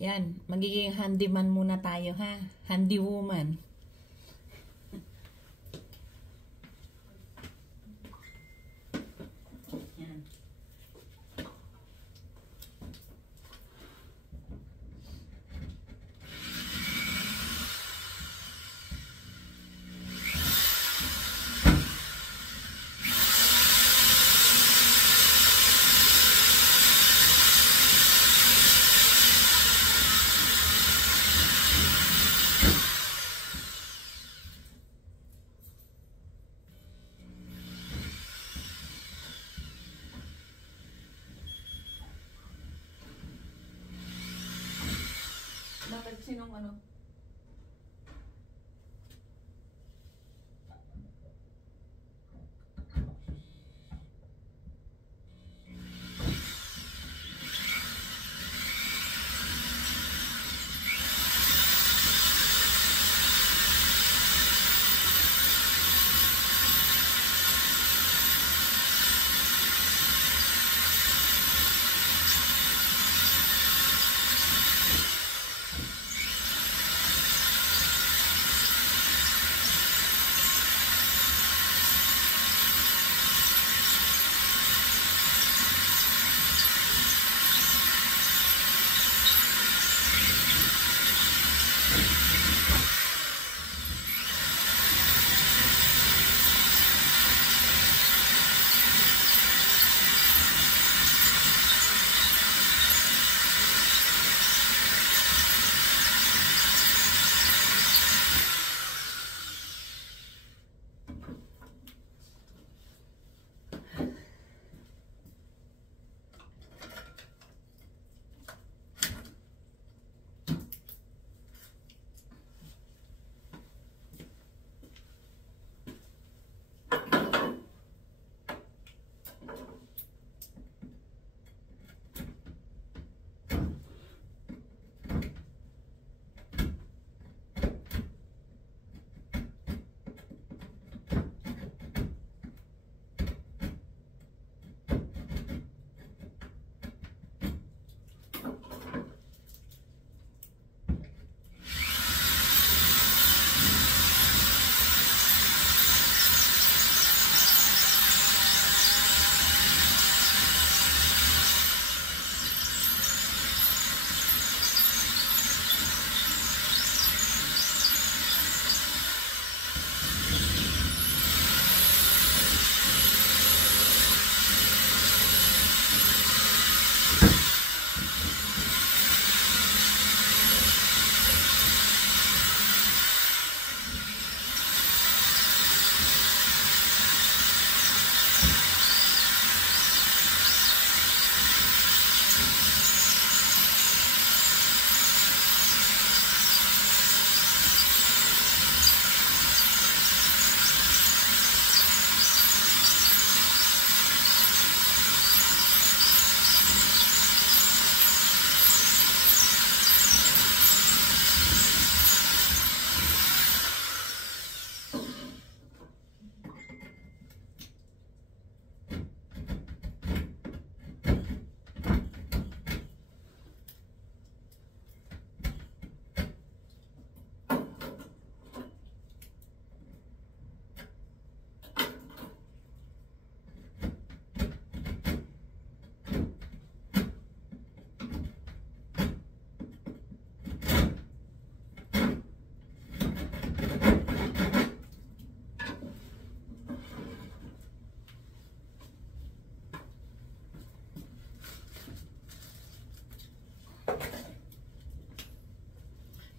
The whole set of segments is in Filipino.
Yan, magiging handyman muna tayo ha. Handy woman. Yan. Bakit sinong ano?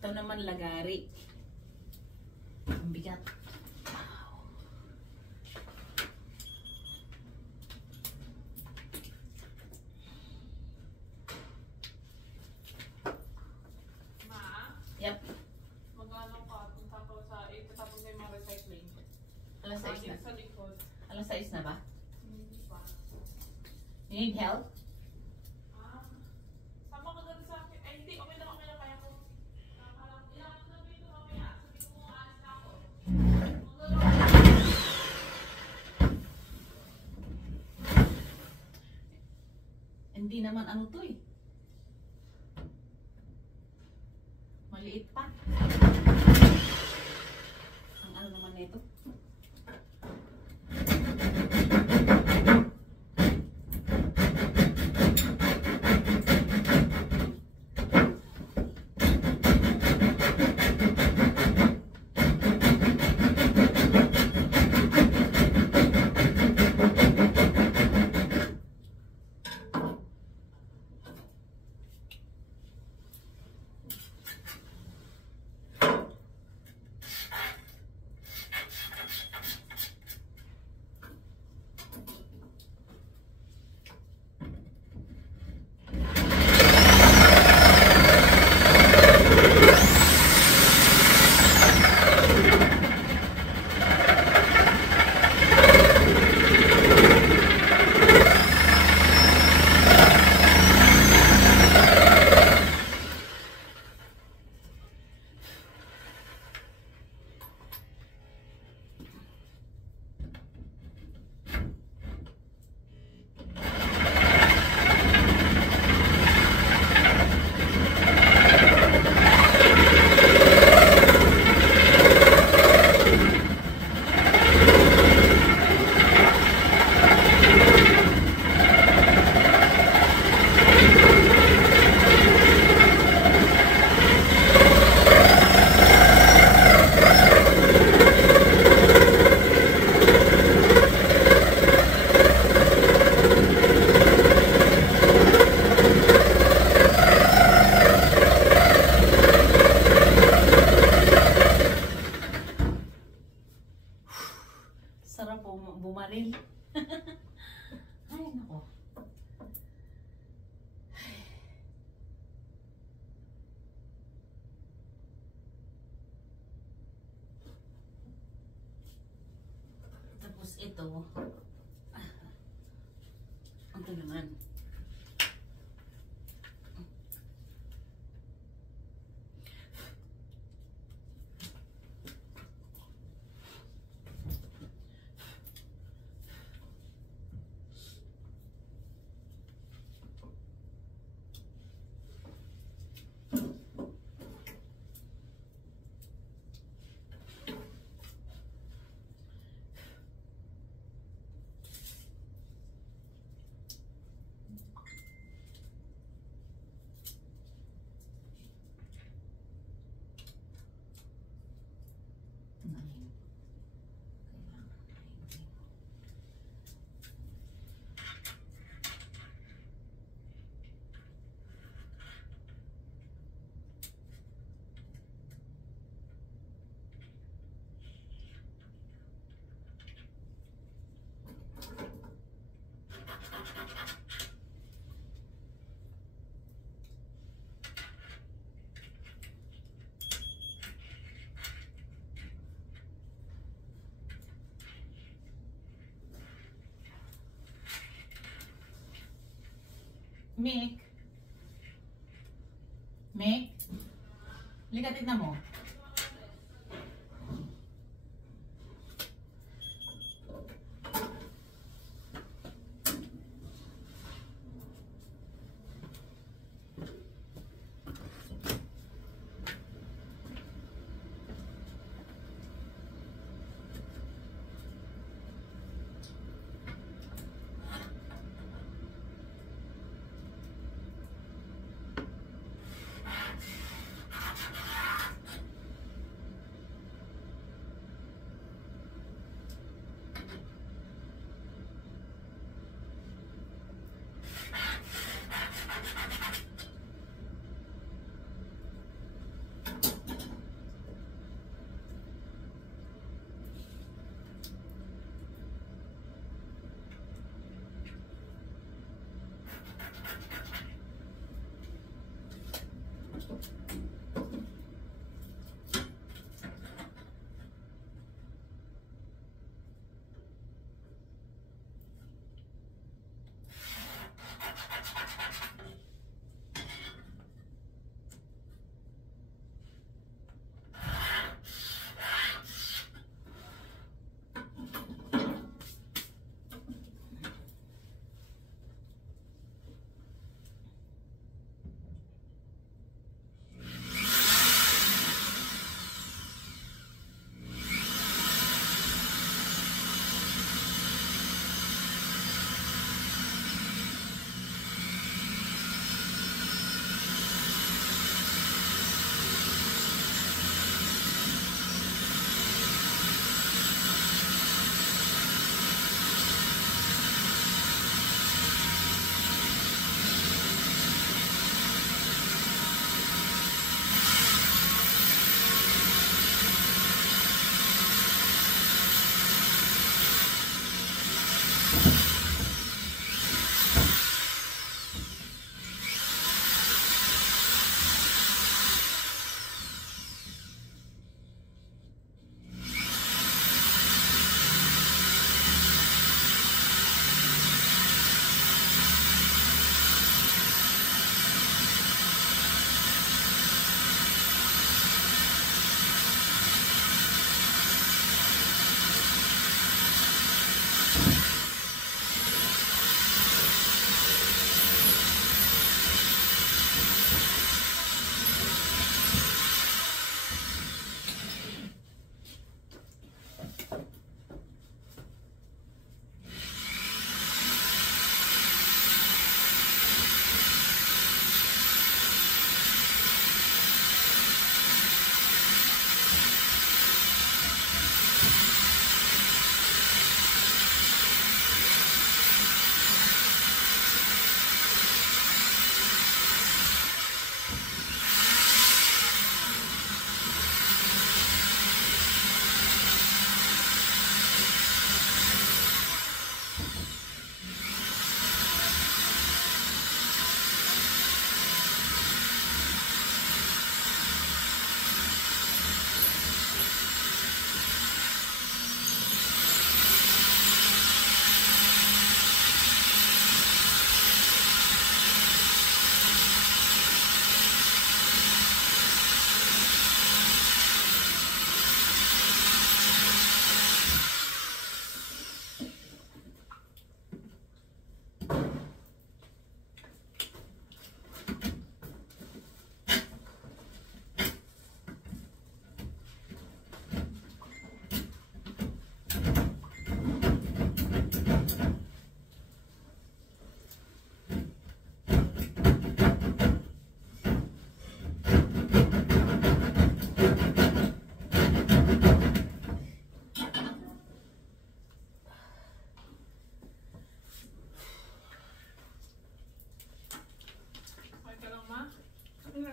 Ito naman lagari. Ang bigat. Wow. Ma? Yep. Magano ka? Punta ko sa itatapos na yung mga recycling. Alas 6 na. Sa likod. Alas 6 na ba? Hindi pa. You need help? Sama ka doon sa akin. Ay, hindi. Okay lang kaya ko. Ilang na ba ito mamaya? Sabi ko mo, alis na ako. Hindi naman ano to eh. liit pa. Ang ano naman nito? Sarap po bumaril. Ay, nako. Tapos ito. Ito naman. Mick? Mick? Halika, tignan mo.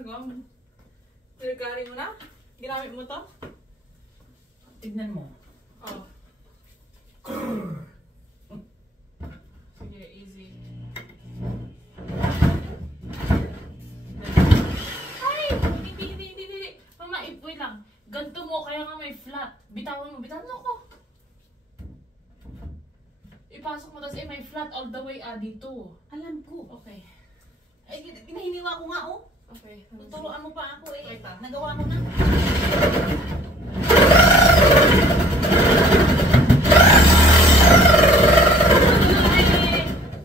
Hanggang nilagari mo na? Ginamit mo to? Tignan mo. Oh. Sige, easy. Ay! Hindi. Mama, wait lang. Ganto mo, kaya nga may flat. Bitawan mo ako. Ipasok mo, tapos may flat all the way dito. Alam ko. Okay. Ay, pinahiniwa ko nga, oh. Okay. Tuturuan mo pa ako, eh. Wait, Nagawa mo na.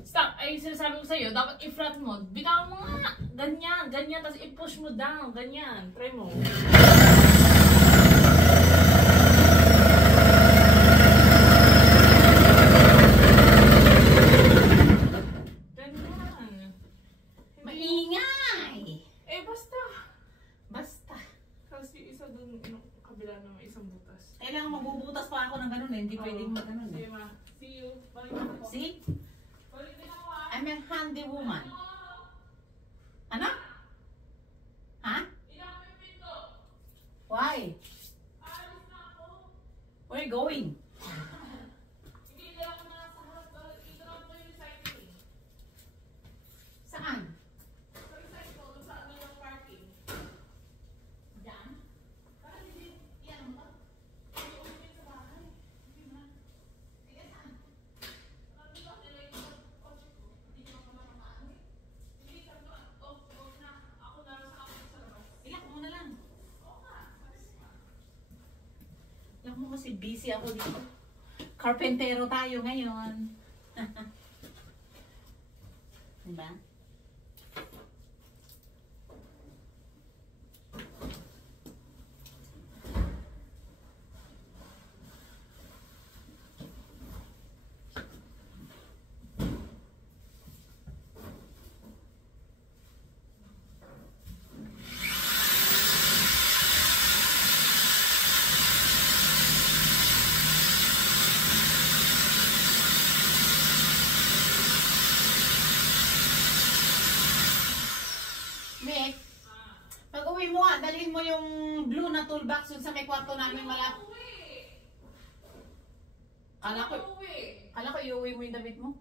Stop! Ay, sinasabi ko sa'yo, dapat i-flat mo. Bitawan mo nga. Ganyan. Tapos i-push mo down. Ganyan. Try mo. Ganyan. Maingay! Eh, basta. Basta. Kasi isa dun, yung kabila na may isang butas. Kailangan magbubutas pa ako ng ganun, eh. Hindi pwedeng mag-ganun, Sige, eh. ma. See you. Balik ako. See? Balik din ako, I'm a handy woman. Ano? Ha? Ilang may pinto. Why? Alis na ako. Where are you going? Hindi ako na sa harap. Ito lang po yung recycling. Saan? Sa recycle, kung saan na yung parking. Diyan? Para hindi, yan mo ba? Hindi umitin sa bahay. Hindi na. Sige, saan? Nandito ako nilagay ko sa kotse ko. Hindi ko naman makaano eh. Hindi, sabi ko, off na. Ako na sa ako sa labas. Ilak mo na lang. Oo nga. Alam mo kasi busy ako dito. Carpentero tayo ngayon. Diba? Mick, pag uwi mo dalhin mo yung blue na toolbox yun sa may kwarto namin malapit. Kala ko iuwi mo yung damit mo.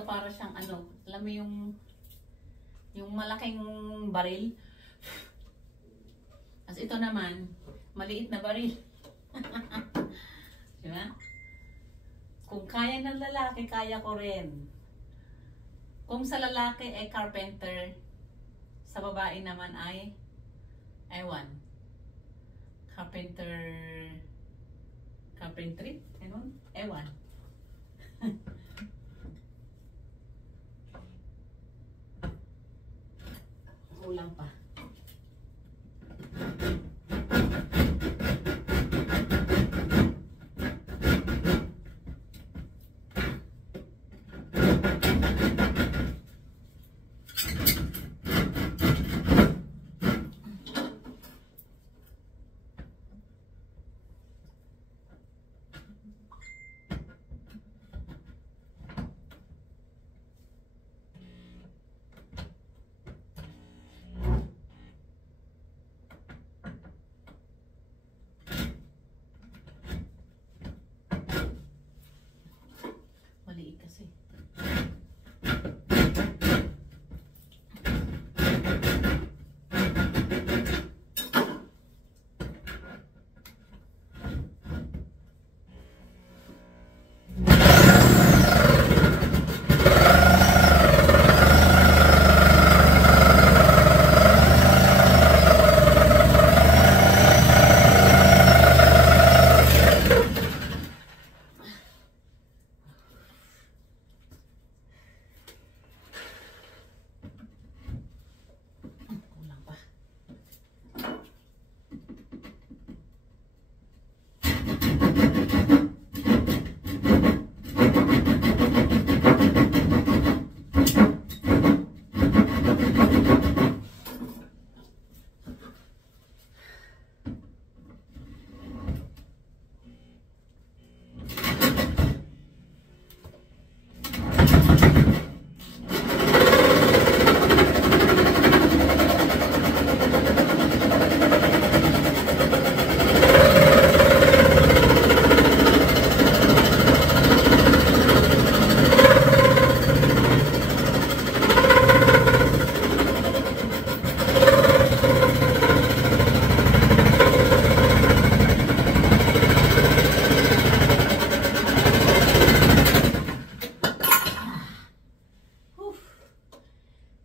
ito para siyang ano, alam mo yung malaking baril. As ito naman, maliit na baril. Diba? Kung kaya ng lalaki, kaya ko rin. Kung sa lalaki ay carpenter, sa babae naman ay ewan. Carpentry? Ewan? Ewan. Kulang pa. Maliit kasi. Kulang pa.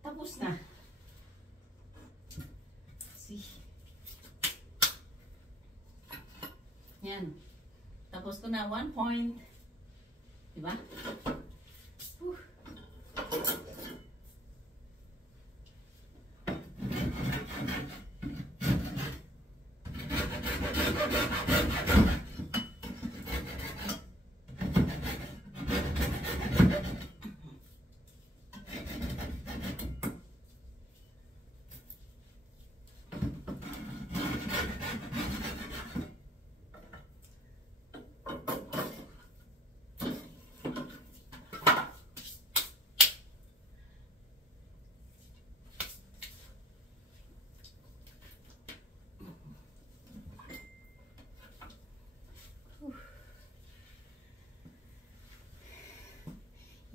Tapos na. See? Yan. Tapos ko na 1 point. Diba? Whew.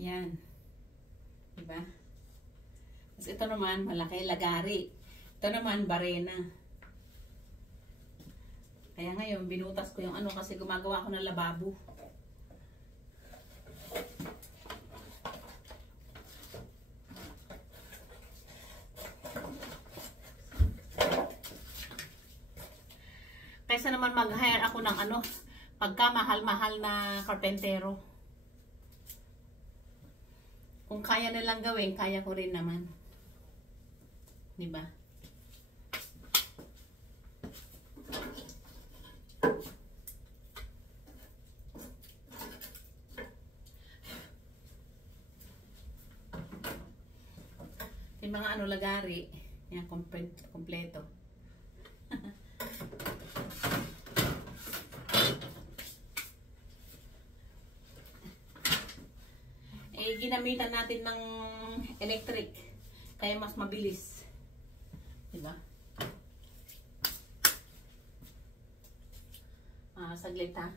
Yan. Diba? Tapos ito naman, malaki, lagari. Ito naman, barena. Kaya ngayon, binutas ko yung ano kasi gumagawa ko ng lababo. Kaysa naman mag-hire ako ng ano, pagka mahal-mahal na karpentero. Kung kaya nilang gawin, kaya ko rin naman. Diba? Yung mga ano lagari, yan, kompleto. Ginamitan natin ng electric kaya mas mabilis, diba? Saglit ha.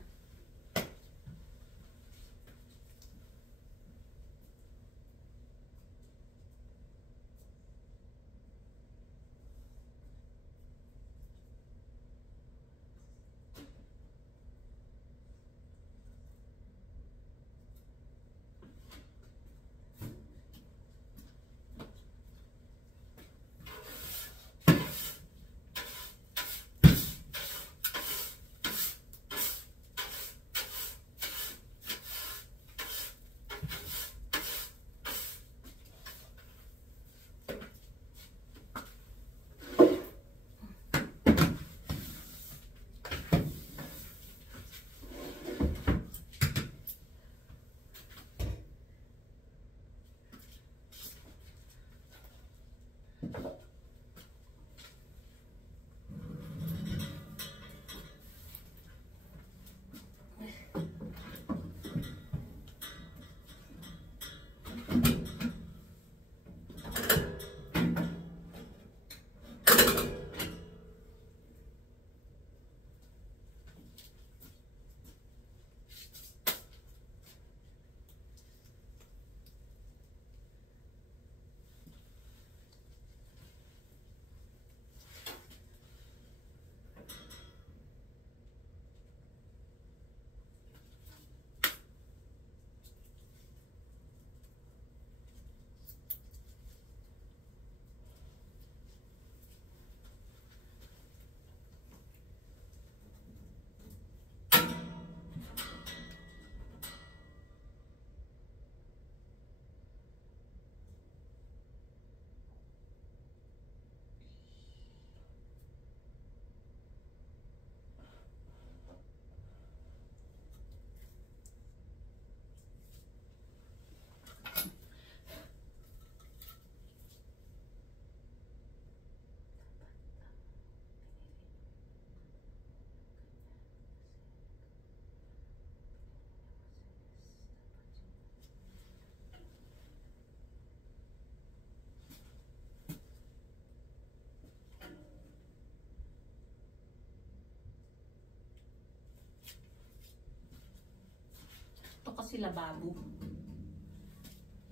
kasi lababo.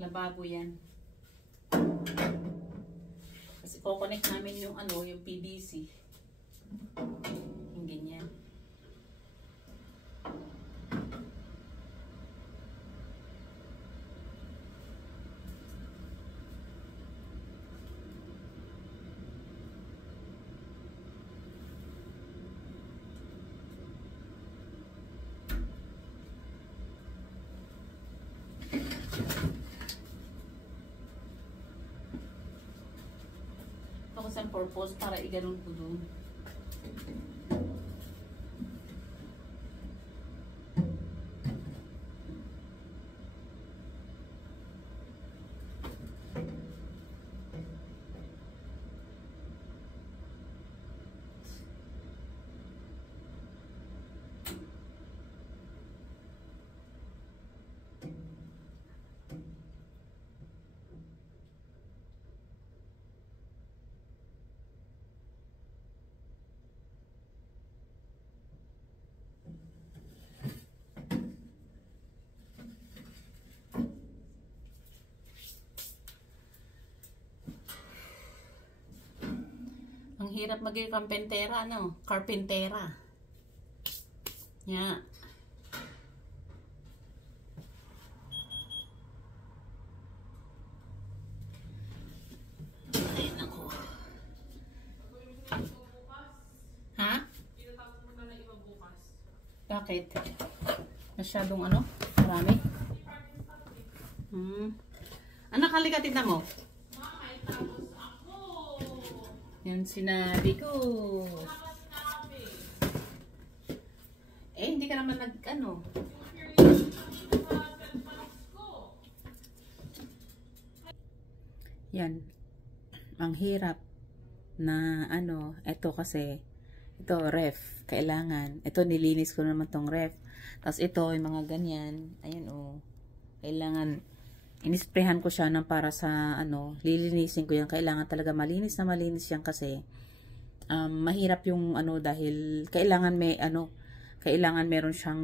Lababo yan. Kasi kukonect namin yung ano, yung PVC. Yung ganyan. Ito kasi ang purpose para iganon ko doon. Ang hirap maging carpentera, ano? Carpentera. Yeah. Ay, naku. Ha? Tinatapos mo na iba bukas. Bakit? Masyadong ano? Marami? Anak, halika, tignan mo. Bakit tapos ako? Yan sinabi ko. Wala ka sinabi. Eh, hindi ka naman nag-ano. Yung cellphones ko. Yan. Ang hirap na ano, ito kasi, ito ref, kailangan. Ito nilinis ko naman tong ref. Tapos ito, yung mga ganyan, ayan oh, kailangan, inisprehan ko siya ng para sa ano, lilinisin ko yan. Kailangan talaga malinis na malinis yan kasi, mahirap yung ano, dahil kailangan may ano, kailangan meron siyang,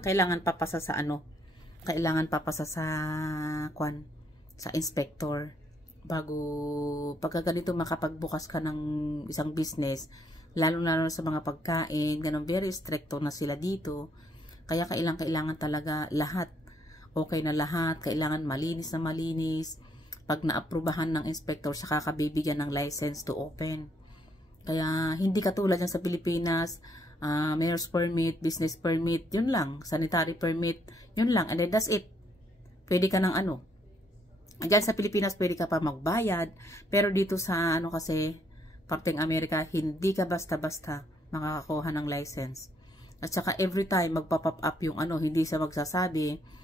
kailangan papasa sa ano, kailangan papasa sa kwan, sa inspector bago pagka ganito makapagbukas ka ng isang business, lalo sa mga pagkain, ganun, very stricto na sila dito. Kaya kailangan talaga lahat okay na lahat, kailangan malinis na malinis. Pag naaprubahan ng inspector, saka kabibigyan ng license to open. Kaya hindi katulad yan sa Pilipinas, mayor's permit, business permit, yun lang, sanitary permit, yun lang, and then that's it. Pwede ka ng ano. Diyan sa Pilipinas, pwede ka pa magbayad, pero dito sa ano kasi, parteng Amerika, hindi ka basta-basta makakakuha ng license. At saka every time magpa-pop up yung ano, hindi siya magsasabi,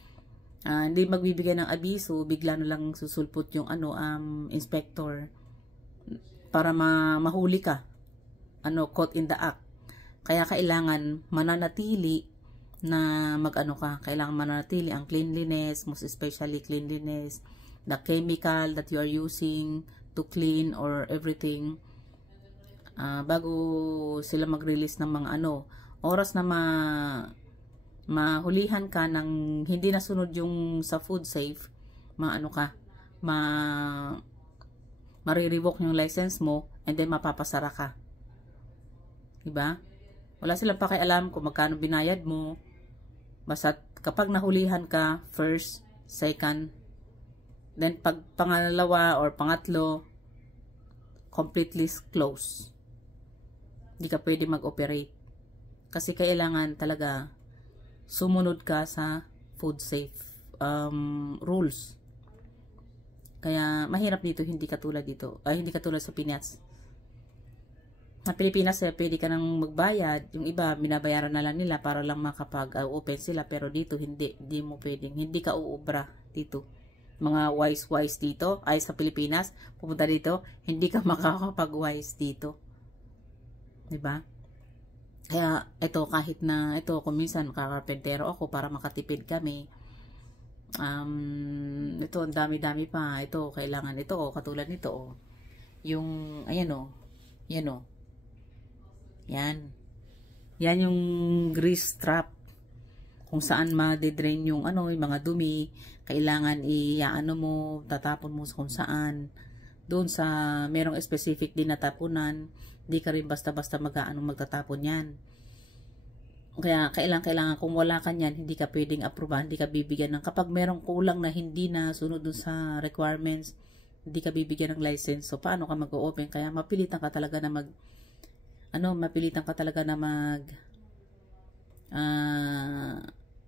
hindi magbibigay ng abiso, bigla na lang susulpot yung ano, inspector para mahuli ka. Ano, caught in the act. Kaya kailangan mananatili na mag-ano ka, kailangan mananatili ang cleanliness, most especially cleanliness, the chemical that you are using to clean or everything, bago sila mag-release ng mga ano, oras na mahulihan ka ng hindi nasunod yung sa food safe, maano ka, marirevoke yung license mo, and then mapapasara ka. Diba? Wala silang pakialam kung magkano binayad mo. Basta kapag nahulihan ka, first, second, then pag pangalawa or pangatlo, completely close. Hindi ka pwede mag-operate. Kasi kailangan talaga sumunod ka sa food safe rules. Kaya mahirap dito, hindi katulad dito. Hindi katulad sa Pinas. Sa Pilipinas, pwede ka nang magbayad. Yung iba, binabayaran na lang nila para lang makapag-open sila. Pero dito, hindi mo pwedeng. Hindi ka uubra dito. Mga wise dito, ay sa Pilipinas, pupunta dito, hindi ka makakapag-wise dito. Diba? Kaya, ito, kahit na, ito, kung minsan, makakarpentero ako para makatipid kami. Ito, ang dami-dami pa. Ito, kailangan ito, katulad nito, yung, ayan yan yan yung grease trap. kung saan ma-drain yung ano, yung mga dumi, kailangan iaano mo, tatapon mo sa kung saan. Doon sa merong specific din na tapunan, di ka rin basta-basta magtatapon yan. Kaya kailangan kung wala ka yan, hindi ka pwedeng aprobahan, hindi ka bibigyan ng, kapag merong kulang na hindi na sunod dun sa requirements, hindi ka bibigyan ng license. So paano ka mag-open? Kaya mapilitan ka talaga na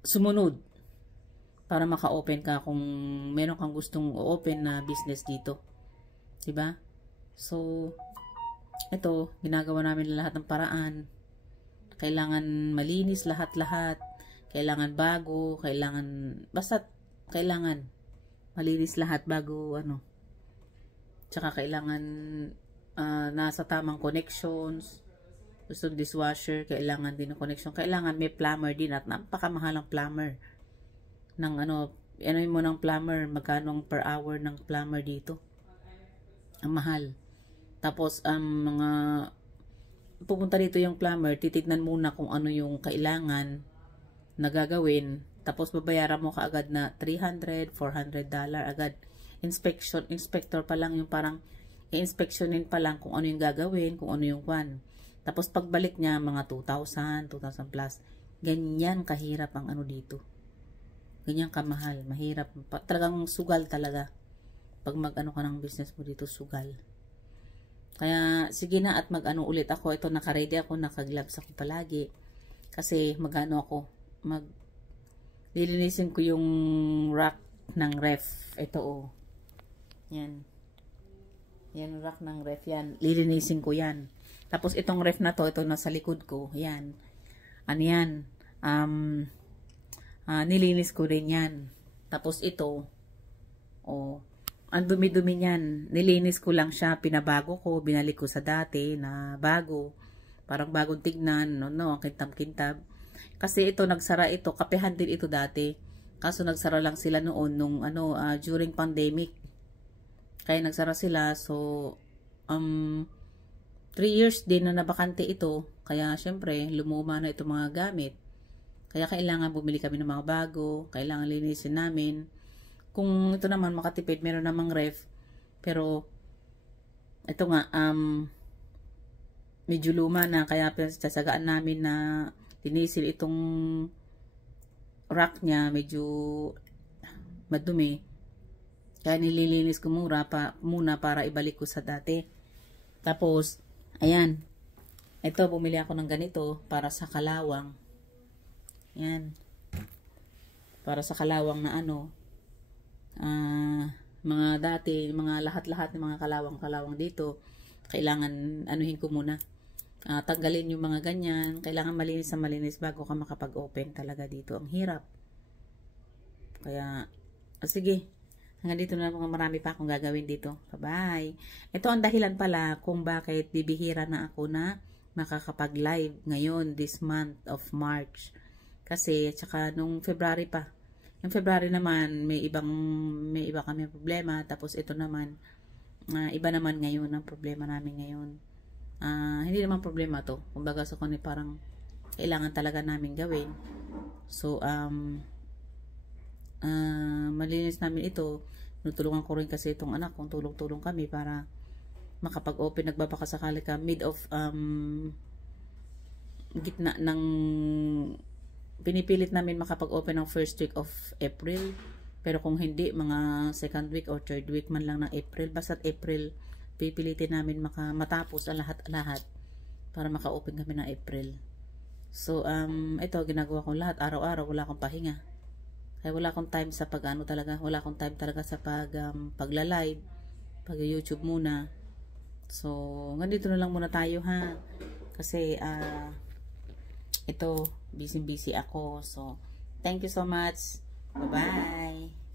sumunod para maka-open ka kung meron kang gustong open na business dito. Diba? So ito, ginagawa namin lahat ng paraan. Kailangan malinis lahat-lahat. Kailangan bago, basta kailangan malinis lahat bago Tsaka kailangan nasa tamang connections. Gusto dishwasher, kailangan din ng connection. Kailangan may plumber din at napakamahalang plumber. Ano mo ng plumber, magkano per hour ng plumber dito? Ang mahal. Tapos mga pupunta dito yung plumber, titignan muna kung ano yung kailangan na gagawin. Tapos babayaran mo kaagad na $300, $400 agad. Inspector pa lang yung parang i-inspectionin pa lang kung ano yung gagawin, kung ano yung kwan. Tapos pagbalik niya mga 2,000 plus. Ganyan kahirap ang dito. Ganyan kamahal, mahirap. Talagang sugal talaga. Pag ka ng business mo dito, sugal. Kaya sige na at ulit ako. Ito naka-ready ako, naka-gloves ako palagi. Kasi lilinisin ko yung rack ng ref. Ito Yan. Yan rack ng ref yan. Lilinisin ko yan. Tapos itong ref na to, ito nasa likod ko. Yan. Yan? Nilinis ko rin yan. Tapos ito, ang dumi-dumi niyan. Nilinis ko lang siya, pinabago ko, binalik ko sa dati na bago. Parang bagong tignan, ang kintab-kintab. Kasi ito, nagsara ito, kapehan din ito dati. Kaso nagsara lang sila noon, during pandemic. Kaya nagsara sila, so, 3 years din na nabakante ito. Kaya, syempre, lumuma na itong mga gamit. Kaya, kailangan bumili kami ng mga bago. Kailangan linisin namin. Kung ito naman, makatipid, meron namang ref. Pero, ito nga, medyo luma na. Kaya, sasagaan namin na linisin itong rack niya. Medyo madumi. Kaya, nililinis ko muna para ibalik ko sa dati. Tapos, ayan. Ito, bumili ako ng ganito para sa kalawang. Ayan. Para sa kalawang na mga dati, mga lahat-lahat ng mga kalawang dito, kailangan anuhin ko muna. Tanggalin yung mga ganyan. Kailangan malinis na malinis bago ka makapag-open talaga dito. Ang hirap. Kaya, sige. Hanggang dito na marami pa akong gagawin dito. Bye-bye. Ito ang dahilan pala kung bakit bibihira na ako na makakapag-live ngayon this month of March. Kasi, tsaka nung February pa. Yung February naman, may iba kami problema. Tapos ito naman, iba naman ngayon ang problema namin ngayon. Hindi naman problema to. Kumbaga sa kundi parang kailangan talaga namin gawin. So, malinis namin ito. Nutulungan ko rin kasi itong anak kong tulong-tulong kami para makapag-open. Nagbabakasakali ka mid of gitna ng pinipilit namin makapag-open ng first week of April. Pero kung hindi, mga second week or third week man lang ng April. Basta't April, pipilitin namin matapos ang lahat-lahat para maka-open kami ng April. So, ito, ginagawa ko lahat. Araw-araw, wala akong pahinga. Kaya wala akong time sa talaga. Wala akong time talaga sa pagla-live, pag-YouTube muna. So, ganito na lang muna tayo ha. Kasi, ito, busy ako. So, thank you so much. Bye-bye.